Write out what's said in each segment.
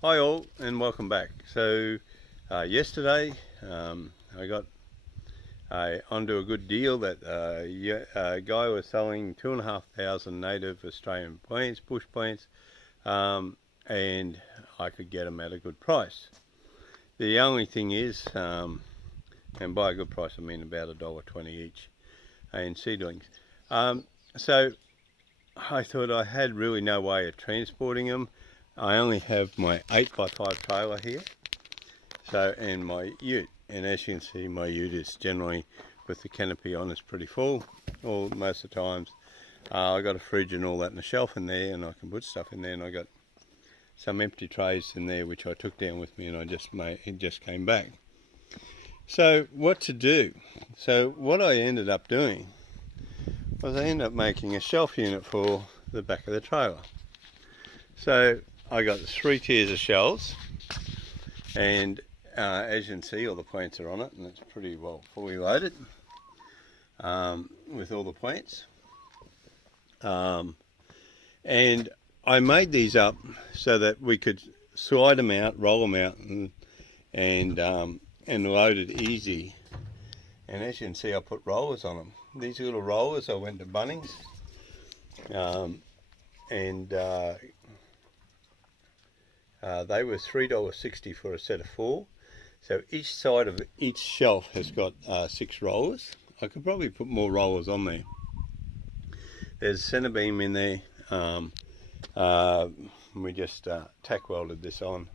Hi all and welcome back. So yesterday I got onto a good deal that a guy was selling 2,500 native Australian plants, bush plants, and I could get them at a good price. The only thing is, and by a good price I mean about $1.20 each in seedlings. So I thought I had really no way of transporting them. I only have my 8x5 trailer here, and my ute, and as you can see my ute is generally with the canopy on, it's pretty full most of the times. I got a fridge and all that and a shelf in there, and I can put stuff in there, and I got some empty trays in there which I took down with me, and it just came back. So what to do? So what I ended up doing was I ended up making a shelf unit for the back of the trailer. So I got 3 tiers of shelves, and as you can see all the plants are on it, and it's pretty well fully loaded with all the plants. And I made these up so that we could slide them out, roll them out, and load it easy. And as you can see I put rollers on them. These little rollers I went to Bunnings they were $3.60 for a set of 4. So each side of each shelf has got 6 rollers. I could probably put more rollers on there. There's a centre beam in there. We just tack welded this on.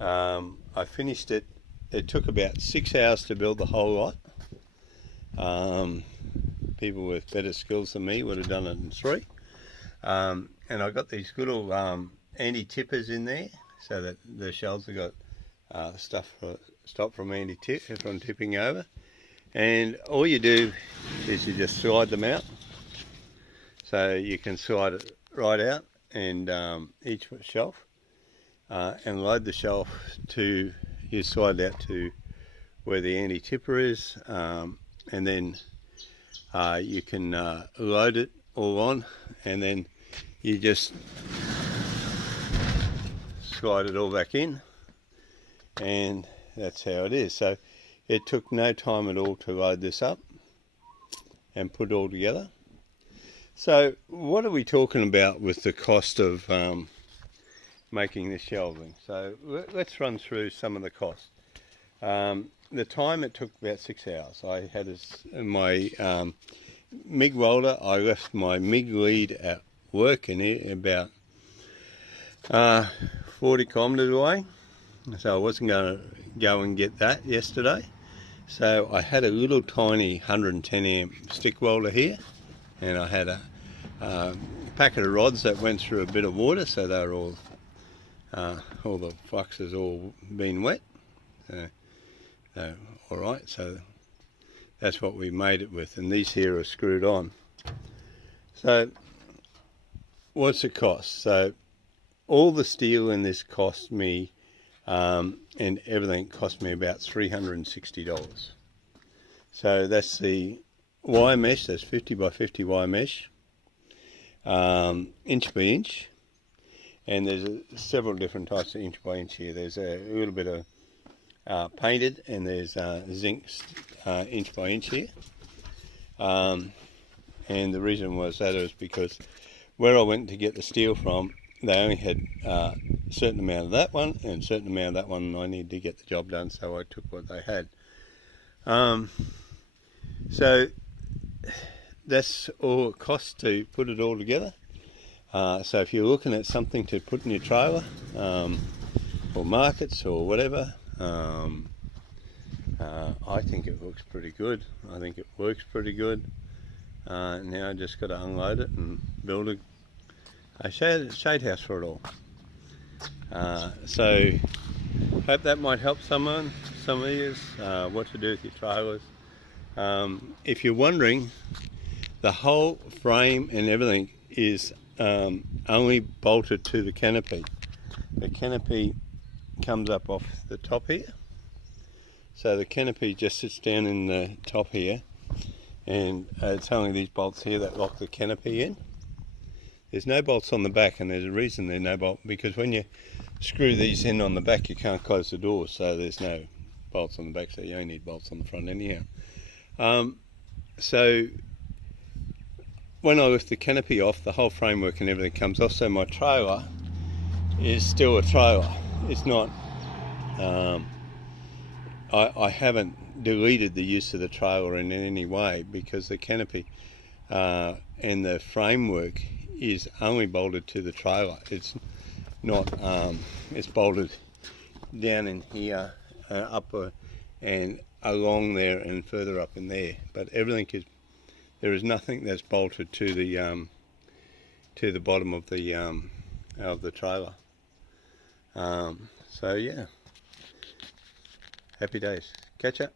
I finished it. It took about 6 hours to build the whole lot. People with better skills than me would have done it in 3. And I got these little anti-tippers in there so that the shelves have got stuff to stop from tipping over. And all you do is you just slide them out, so you can slide it right out and each shelf, and load the shelf to, you slide out to where the anti-tipper is, and then you can load it all on, and then you just slide it all back in, and that's how it is. So it took no time at all to load this up and put it all together. So what are we talking about with the cost of making this shelving? So let's run through some of the costs. The time, it took about 6 hours. I had my MIG welder. I left my MIG lead at work in here about 40 kilometres away, so I wasn't going to go and get that yesterday. So I had a little tiny 110 amp stick welder here, and I had a packet of rods that went through a bit of water, so they were all the flux has all been wet. So alright, so that's what we made it with, and these here are screwed on. So what's it cost? So all the steel in this cost me, and everything cost me about $360. So that's the wire mesh, that's 50 by 50 wire mesh, inch by inch, and there's several different types of inch by inch here. There's a little bit of painted, and there's zinc inch by inch here, and the reason was because where I went to get the steel from, they only had a certain amount of that one and a certain amount of that one, and I needed to get the job done, so I took what they had. So that's all it costs to put it all together. So if you're looking at something to put in your trailer, or markets or whatever, I think it looks pretty good. I think it works pretty good. Now I just got to unload it and build a shade house for it all. So hope that might help some of you what to do with your trailers. If you're wondering, the whole frame and everything is only bolted to the canopy. The canopy comes up off the top here, so the canopy just sits down in the top here, and it's only these bolts here that lock the canopy in. there's no bolts on the back, and there's a reason there's no bolt, because when you screw these in on the back you can't close the door, so there's no bolts on the back, so you only need bolts on the front anyhow. So when I lift the canopy off, the whole framework and everything comes off, so my trailer is still a trailer. It's not, I haven't deleted the use of the trailer in any way, because the canopy and the framework is only bolted to the trailer. It's not, it's bolted down in here, up and along there and further up in there, but everything is, there is nothing that's bolted to the bottom of the trailer. So yeah, happy days. Catch ya.